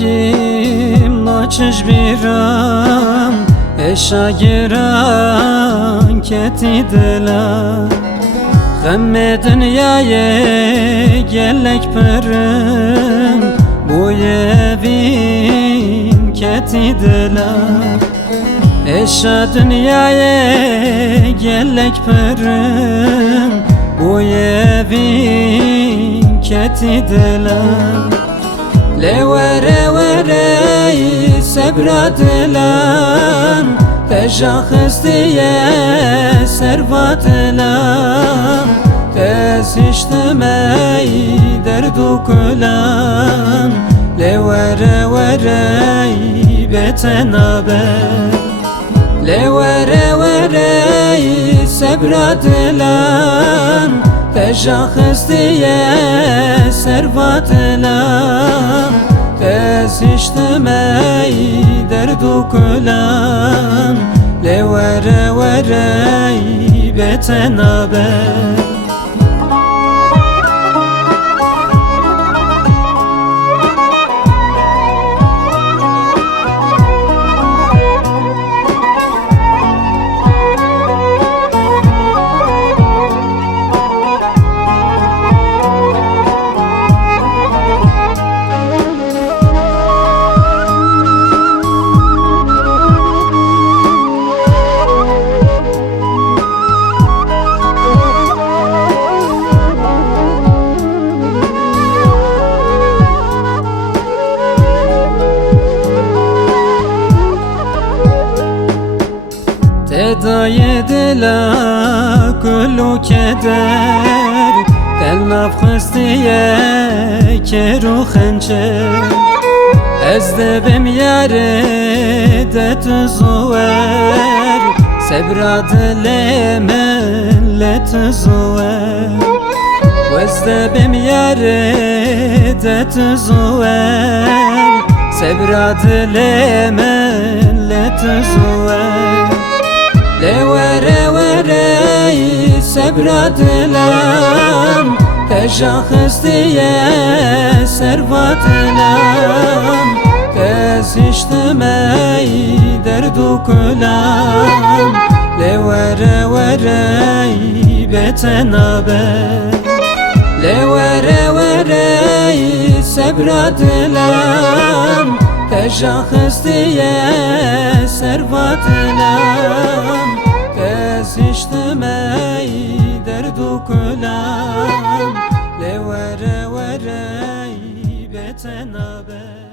Kimna çeşbiram eşa giran keti dela Gemme dünyaya gelek perim bu evin keti dela Eşa dünyaya gelek perim bu evin keti dela Le vere vere sebrat lan Teşakhıstiye servat lan Tez iştime derdu kulan Le vere vere betenabe Le vere vere sebrat lan Teşakhıstiye servat lan Tez iştime derdu kulan Le vere vere betenabe Tedayı dila kullu keder Tellaf hıstiye keru xençer Ez de bim yare de tuzuver Sebra dilemen le tuzuver Ez de bim yare de tuzuver Sebra dilemen le tuzuver Le vere vere sebrat lan Teşakhıstiye servat lan Tez iştime derdu kulan Le vere vere betenabe Le vere vere sebrat lan Teşakhıstiye servat lan Tez iştime derdu kulan Le vere vere betenabe